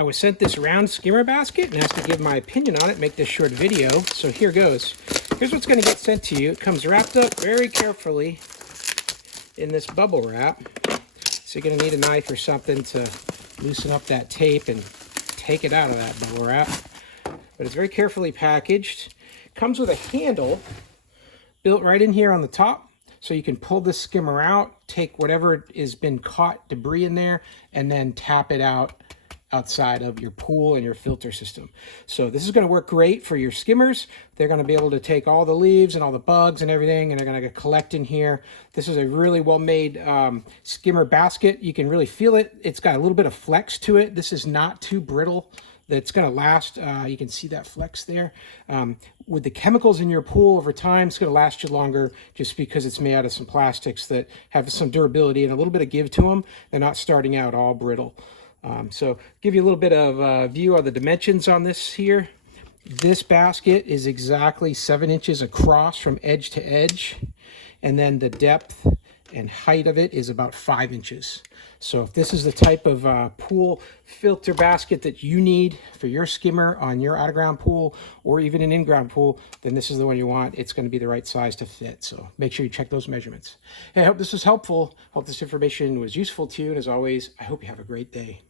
I was sent this round skimmer basket and asked to give my opinion on it, make this short video. So here goes. Here's what's going to get sent to you. It comes wrapped up very carefully in this bubble wrap. So you're going to need a knife or something to loosen up that tape and take it out of that bubble wrap. But it's very carefully packaged. Comes with a handle built right in here on the top. So you can pull this skimmer out, take whatever has been caught debris in there, and then tap it out outside of your pool and your filter system. So this is going to work great for your skimmers. They're going to be able to take all the leaves and all the bugs and everything, and they're going to collect in here. This is a really well-made skimmer basket. You can really feel it. It's got a little bit of flex to it. This is not too brittle. That's going to last. You can see that flex there. With the chemicals in your pool over time, it's going to last you longer just because it's made out of some plastics that have some durability and a little bit of give to them. They're not starting out all brittle. So give you a little bit of view of the dimensions on this here. This basket is exactly 7 inches across from edge to edge. And then the depth and height of it is about 5 inches. So if this is the type of pool filter basket that you need for your skimmer on your out-of-ground pool or even an in-ground pool, then this is the one you want. It's going to be the right size to fit. So make sure you check those measurements. Hey, I hope this was helpful. Hope this information was useful to you. And as always, I hope you have a great day.